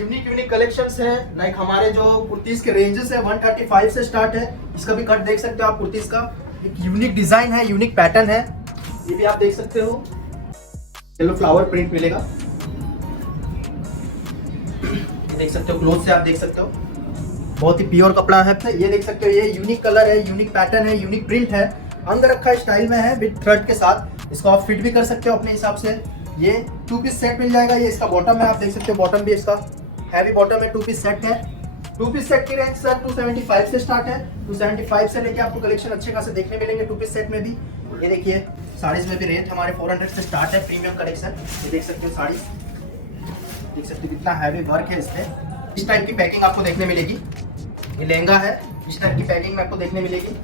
Unique unique collections है। Like हमारे जो कुर्तीज के रेंजेस है 135 से स्टार्ट है। इसका भी कट देख सकते हो आप कुर्तीज का। एक यूनिक डिजाइन है, यूनिक पैटर्न है, ये भी आप देख सकते हो। येलो फ्लावर प्रिंट मिलेगा, ये देख सकते हो। क्लोथ से आप देख सकते हो, बहुत ही प्योर कपड़ा है। ये देख सकते हो, ये यूनिक कलर है, यूनिक पैटर्न है, यूनिक प्रिंट है, अंग रखा स्टाइल में है विद थ्रेड के साथ। इसको आप फिट भी कर सकते हो अपने हिसाब से। ये 2 पीस सेट मिल जाएगा। ये इसका बॉटम है, आप देख सकते हो। बॉटम भी इसका हैवी बॉटम है, 2 पीस सेट है। 2 पीस सेट की रेंज सर 275 से स्टार्ट है। 275 से लेके आपको कलेक्शन अच्छे खासे देखने मिलेंगे 2 पीस सेट में भी। ये देखिए साड़ीज में भी रेट हमारे 400 से स्टार्ट है, प्रीमियम कलेक्शन। ये देख सकते हो साड़ीज, देख सकते हो कितना हैवी वर्क है इस पे। इस टाइप की पैकिंग आपको देखने मिलेगी। ये लहंगा है, इस टाइप की पैकिंग में आपको देखने मिलेगी।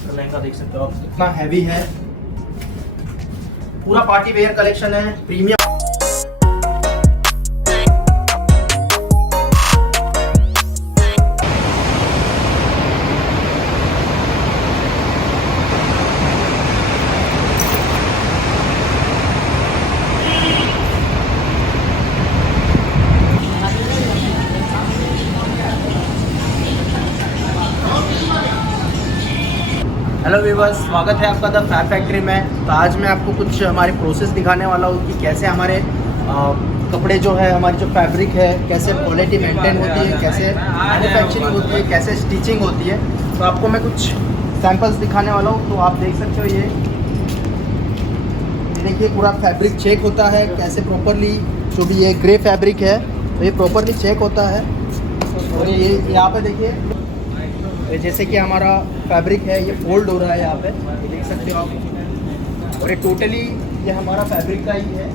तो लहंगा देख सकते हो आप, कितना हैवी है, पूरा पार्टी वेयर कलेक्शन है, प्रीमियम। हेलो व्यूअर्स, स्वागत है आपका द फैब फैक्ट्री में। तो आज मैं आपको कुछ हमारे प्रोसेस दिखाने वाला हूँ कि कैसे हमारे कपड़े जो है, हमारी जो फैब्रिक है, कैसे क्वालिटी मेंटेन होती है, कैसे मैन्युफैक्चरिंग होती है, कैसे स्टिचिंग होती है। तो आपको मैं कुछ सैंपल्स दिखाने वाला हूँ। तो आप देख सकते हो, ये देखिए पूरा फैब्रिक चेक होता है कैसे प्रॉपरली। जो भी ये ग्रे फैब्रिक है तो ये प्रॉपरली चेक होता है। और ये यहाँ पे देखिए, जैसे कि हमारा फैब्रिक है ये फोल्ड हो रहा है यहाँ पे, ये देख सकते हो आप। और ये टोटली ये हमारा फैब्रिक का ही है।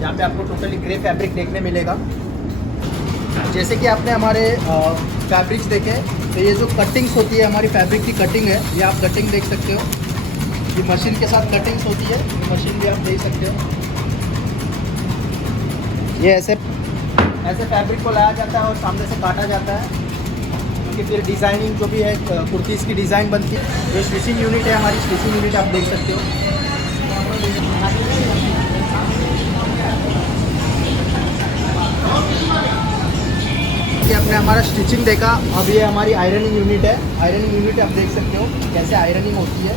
यहाँ पे आपको टोटली ग्रे फैब्रिक देखने मिलेगा। जैसे कि आपने हमारे फैब्रिक्स देखे, तो ये जो कटिंग्स होती है, हमारी फैब्रिक की कटिंग है, ये आप कटिंग देख सकते हो। ये मशीन के साथ कटिंग्स होती है, ये मशीन भी आप देख सकते हो। ये ऐसे फैब्रिक को लाया जाता है और सामने से काटा जाता है, क्योंकि फिर डिज़ाइनिंग जो भी है कुर्तीज़ की डिज़ाइन बनती है। ये स्टिचिंग यूनिट है, हमारी स्टिचिंग यूनिट आप देख सकते हो। ये आपने हमारा स्टिचिंग देखा, अब ये हमारी आयरनिंग यूनिट है। आयरनिंग यूनिट आप देख सकते हो कैसे आयरनिंग होती है।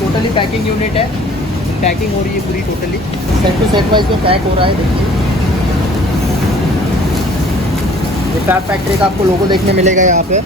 टोटली पैकिंग यूनिट है, पैकिंग हो रही है पूरी totally. Set to set wise में पैक हो रहा है। देखिए ये फैब फैक्ट्री का आपको लोगो देखने मिलेगा यहाँ पे।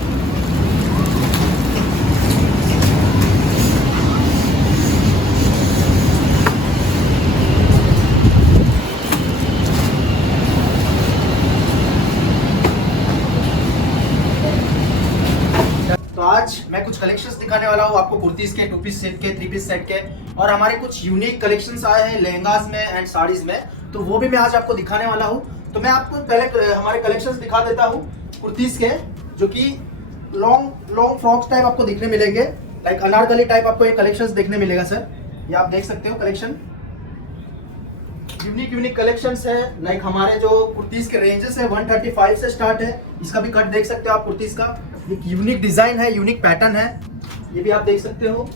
तो आज मैं कुछ कलेक्शंस दिखाने वाला हूँ आपको कुर्तीज के, 2 पीस सेट के, 3 पीस सेट के, और हमारे कुछ यूनिक कलेक्शंस आए हैं लहंगास में एंड साड़ीज में। तो वो भी मैं आज आपको दिखाने वाला हूँ। तो मैं आपको पहले हमारे कलेक्शंस दिखा देता हूँ कुर्तीज के, जो कि लॉन्ग फ्रॉक्स टाइप आपको दिखने मिलेंगे। लाइक अनारकली टाइप आपको ये कलेक्शंस देखने मिलेगा सर। ये आप देख सकते हो कलेक्शन, यूनिक यूनिक कलेक्शंस है। लाइक हमारे जो कुर्तीज के रेंजेस है 135 से स्टार्ट है। इसका भी कट देख सकते हो आप कुर्तीज का। एक यूनिक डिजाइन है, यूनिक पैटर्न है, ये भी आप देख सकते हो।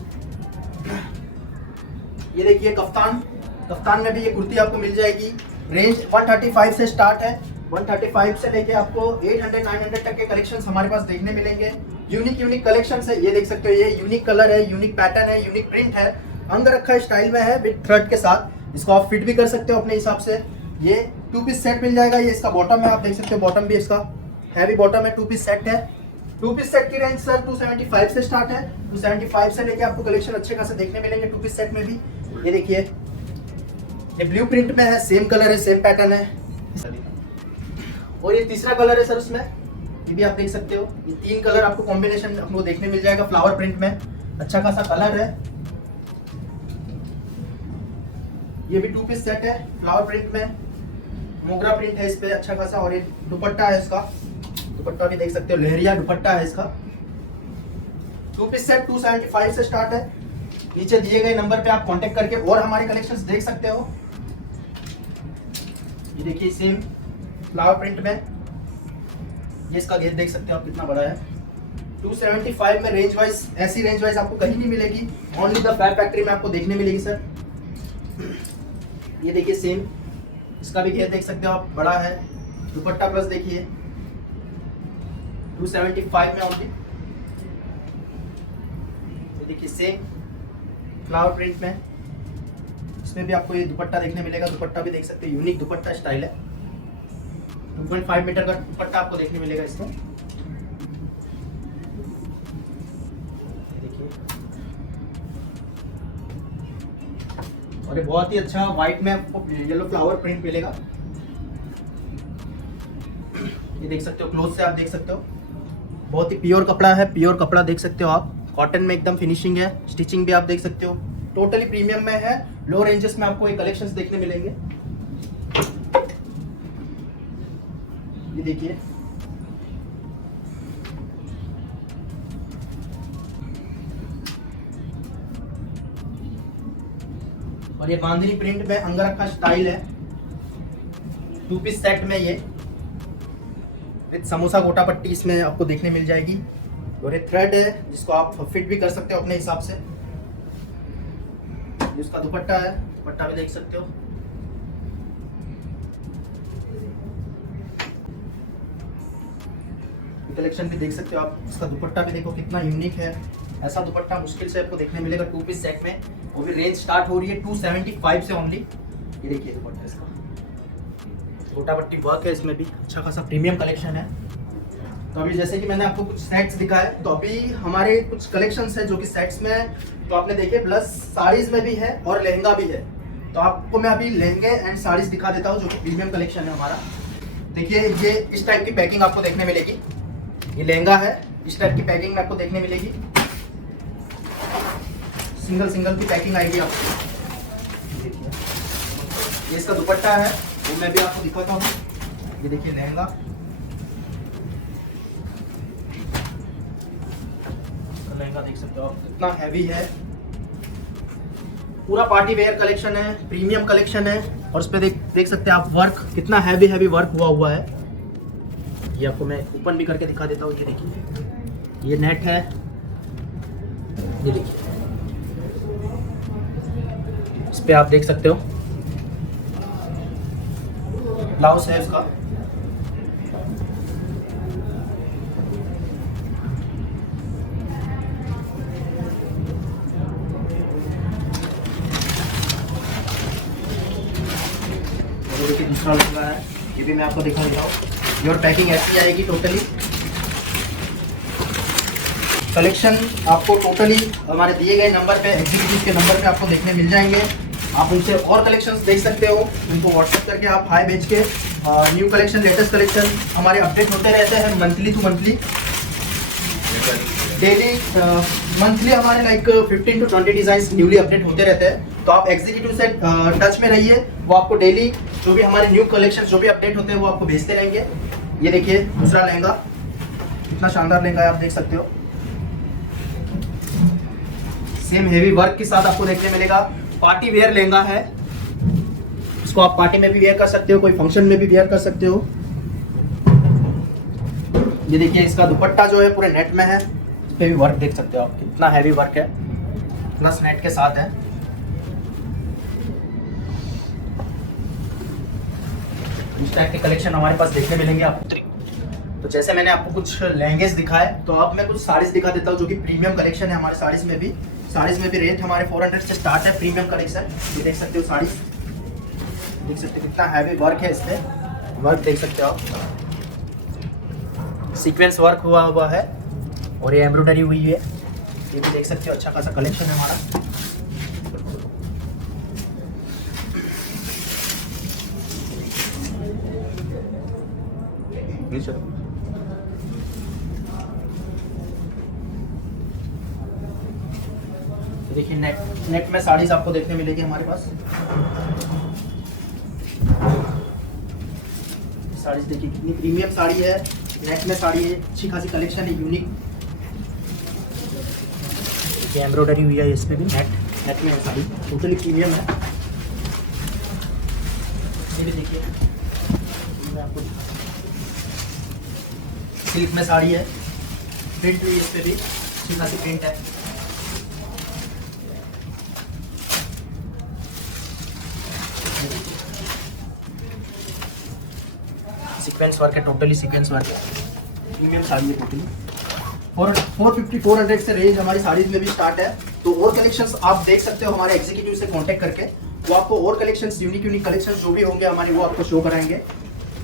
ये देखिए कफ्तान में भी ये कुर्ती आपको मिल जाएगी। रेंज 135 से स्टार्ट है। 135 से लेके आपको 800-900 तक के कलेक्शंस हमारे पास देखने मिलेंगे। यूनिक कलेक्शंस है, ये देख सकते हो। ये यूनिक कलर है, यूनिक पैटर्न है, यूनिक प्रिंट है, अंग रखा स्टाइल में है विद थ्रेड के साथ। इसको आप फिट भी कर सकते हो अपने हिसाब से। ये 2 पीस सेट मिल जाएगा। ये इसका बॉटम है, आप देख सकते हो। बॉटम भी इसका हैवी बॉटम है, 2 पीस सेट है। 2 पीस सेट की रेंज सर 275 से स्टार्ट है। 275 से लेके आपको कलेक्शन अच्छे खासे देखने मिलेंगे 2 पीस सेट में भी। ये देखिए ये ब्लू प्रिंट में है, सेम कलर है, सेम पैटर्न है। और ये तीसरा कलर है सर उसमें, ये भी आप देख सकते हो। ये 3 कलर आपको कॉम्बिनेशन आपको देखने मिल जाएगा फ्लावर प्रिंट में। अच्छा खासा कलर है। ये भी 2 पीस सेट है, फ्लावर प्रिंट में, मोगरा प्रिंट है इस पे अच्छा खासा। और ये दुपट्टा है इसका, दुपट्टा भी देख सकते हो, लहरिया दुपट्टा है इसका। 2 पीस सेट 275 से स्टार्ट है। नीचे दिए गए नंबर पे आप कांटेक्ट करके और हमारे कलेक्शंस देख सकते हो। ये देखिए सेम फ्लावर प्रिंट में। ये इसका घेर देख सकते हो आप कितना बड़ा है। 275 में रेंज वाइज, ऐसी रेंज वाइज आपको कहीं नहीं मिलेगी, ओनली द फैब फैक्ट्री में आपको देखने मिलेगी सर। ये देखिए सेम, इसका भी घेर देख सकते हो आप, बड़ा है। दुपट्टा प्लस देखिए 275 में ओनली। ये देखिए सेम फ्लावर प्रिंट में, इसमें भी आपको ये दुपट्टा देखने मिलेगा। दुपट्टा भी देख सकते हो, यूनिक दुपट्टा स्टाइल है। 2.5 मीटर का दुपट्टा आपको देखने मिलेगा इसमें। देखिए, और ये बहुत ही अच्छा व्हाइट में आपको येलो फ्लावर प्रिंट मिलेगा। ये देख सकते हो, क्लोज से आप देख सकते हो, बहुत ही प्योर कपड़ा है। प्योर कपड़ा देख सकते हो आप, कॉटन में एकदम फिनिशिंग है। स्टिचिंग भी आप देख सकते हो, टोटली प्रीमियम में है। लो रेंजेस में आपको ये कलेक्शंस देखने मिलेंगे। ये देखिए, और ये बांधनी प्रिंट में अंगरखा स्टाइल है। 2 पीस सेट में ये विद समोसा गोटा पट्टी इसमें आपको देखने मिल जाएगी। और ये थ्रेड है जिसको आप फिट भी कर सकते हो अपने हिसाब से। इसका दुपट्टा है, दुपट्टा भी देख सकते हो। कलेक्शन भी देख सकते हो आप, इसका दुपट्टा भी देखो कितना यूनिक है। ऐसा दुपट्टा मुश्किल से आपको देखने मिलेगा 2 पीस सेट में। वो भी रेंज स्टार्ट हो रही है 275 से ओनली। ये देखिए दुपट्टा इसका, गोटा पट्टी वर्क है, इसमें भी अच्छा खासा प्रीमियम कलेक्शन है। तो अभी जैसे कि मैंने आपको कुछ सेट्स दिखाए, तो अभी हमारे कुछ कलेक्शंस है जो कि सेट्स में तो आपने देखे, प्लस साड़ीज में भी है और लहंगा भी है। तो आपको मैं अभी लहंगे एंड साड़ीज दिखा देता हूँ जो कि प्रीमियम कलेक्शन है हमारा। देखिए, ये इस टाइप की पैकिंग आपको देखने मिलेगी। ये लहंगा है, इस टाइप की पैकिंग में आपको देखने मिलेगी। सिंगल सिंगल की पैकिंग आएगी आपको। देखिए, ये इसका दुपट्टा है, वो मैं भी आपको दिखाता हूँ। ये देखिए लहंगा, लहंगा देख सकते हो आप कितना हैवी है। पूरा पार्टी वेयर कलेक्शन है, प्रीमियम कलेक्शन है। और उस पर देख सकते हैं आप वर्क, कितना हैवी हैवी वर्क हुआ है। ये आपको मैं ओपन भी करके दिखा देता हूँ। ये देखिए, ये नेट है। ये देखिए, इस पे आप देख सकते हो ब्लाउज है इसका। देखिए दूसरा लहंगा है, ये भी मैं आपको दिखा देता हूँ। योर पैकिंग ऐसी आएगी टोटली। कलेक्शन आपको टोटली हमारे दिए गए नंबर पे, एग्जीक्यूटिव के नंबर पे आपको देखने मिल जाएंगे। आप उनसे और कलेक्शंस देख सकते हो, उनको व्हाट्सएप करके आप हाई भेज के न्यू कलेक्शन, लेटेस्ट कलेक्शन हमारे अपडेट होते रहते हैं monthly to monthly. Daily monthly हमारे like 15 to 20 design newly update होते रहते हैं। तो आप एग्जीक्यूटिव से टच में रहिए, वो आपको डेली जो भी हमारे न्यू कलेक्शन जो भी अपडेट होते हैं वो आपको भेजते रहेंगे। ये देखिए दूसरा लहंगा, कितना शानदार लहंगा है, आप देख सकते हो। सेम हेवी वर्क के साथ आपको देखने मिलेगा। पार्टी वेयर लहंगा है, इसको आप पार्टी में भी वेयर कर सकते हो, कोई फंक्शन में भी वेयर कर सकते हो। ये देखिए, इसका दुपट्टा जो है पूरे नेट में है, इस पे भी वर्क देख सकते हो आप, कितना हैवी वर्क है, प्लस नेट के साथ है। इस टाइप के कलेक्शन हमारे पास देखने मिलेंगे आपको। तो जैसे मैंने आपको कुछ लहंगेस दिखाए, तो अब मैं कुछ साड़ीज दिखा देता हूँ जो कि प्रीमियम कलेक्शन है हमारे साड़ीज में भी। साड़ीज में भी रेट हमारे 400 से स्टार्ट है, प्रीमियम कलेक्शन। ये देख सकते हो साड़ीज, देख सकते हो कितना हैवी वर्क है, इसमें वर्क देख सकते हो आप, सीक्वेंस वर्क हुआ है और ये एम्ब्रॉयडरी हुई है। ये भी देख सकते हो, अच्छा खासा कलेक्शन है हमारा। देखिए नेट में साड़ीज आपको देखने मिलेगी हमारे पास। साड़ीज देखिए कितनी प्रीमियम साड़ी है, नेट में साड़ी है, अच्छी खासी कलेक्शन है, यूनिक। देखिए एम्ब्रॉयडरी हुई है इस पे भी, नेट में साड़ी टोटली प्रीमियम है। ये भी देखिए, मैं आपको सब कुछ। सिल्क में साड़ी है, प्रिंट भी इस पे भी अच्छी खासी प्रिंट है। सीक्वेंस वर्क है, टोटली सीक्वेंस वर्क है, प्रीमियम साड़ी है टोटली। 450-400 से रेंज हमारी साड़ीज में भी स्टार्ट है। तो और कलेक्शंस आप देख सकते हो हमारे एग्जीक्यूटिव से कांटेक्ट करके, वो आपको और कलेक्शंस यूनिक कलेक्शंस जो भी होंगे हमारे वो आपको शो कराएंगे।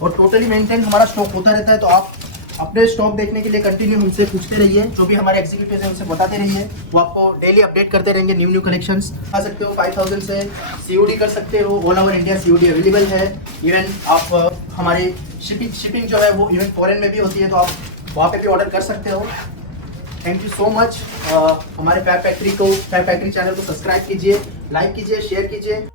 और टोटली मेंटेन हमारा स्टॉक होता रहता है, तो आप अपने स्टॉक देखने के लिए कंटिन्यू हमसे पूछते रहिए, जो भी हमारे एग्जीक्यूटिव है उनसे बताते रहिए, वो आपको डेली अपडेट करते रहेंगे। न्यू कलेक्शंस आ सकते हो, 5000 से COD कर सकते हो, all over India COD available है। इवन आप हमारी शिपिंग जो है वो इवन फॉरेन में भी होती है, तो आप वहाँ पे भी ऑर्डर कर सकते हो। Thank you so much. हमारे फैब फैक्ट्री चैनल को सब्सक्राइब कीजिए, लाइक कीजिए, शेयर कीजिए।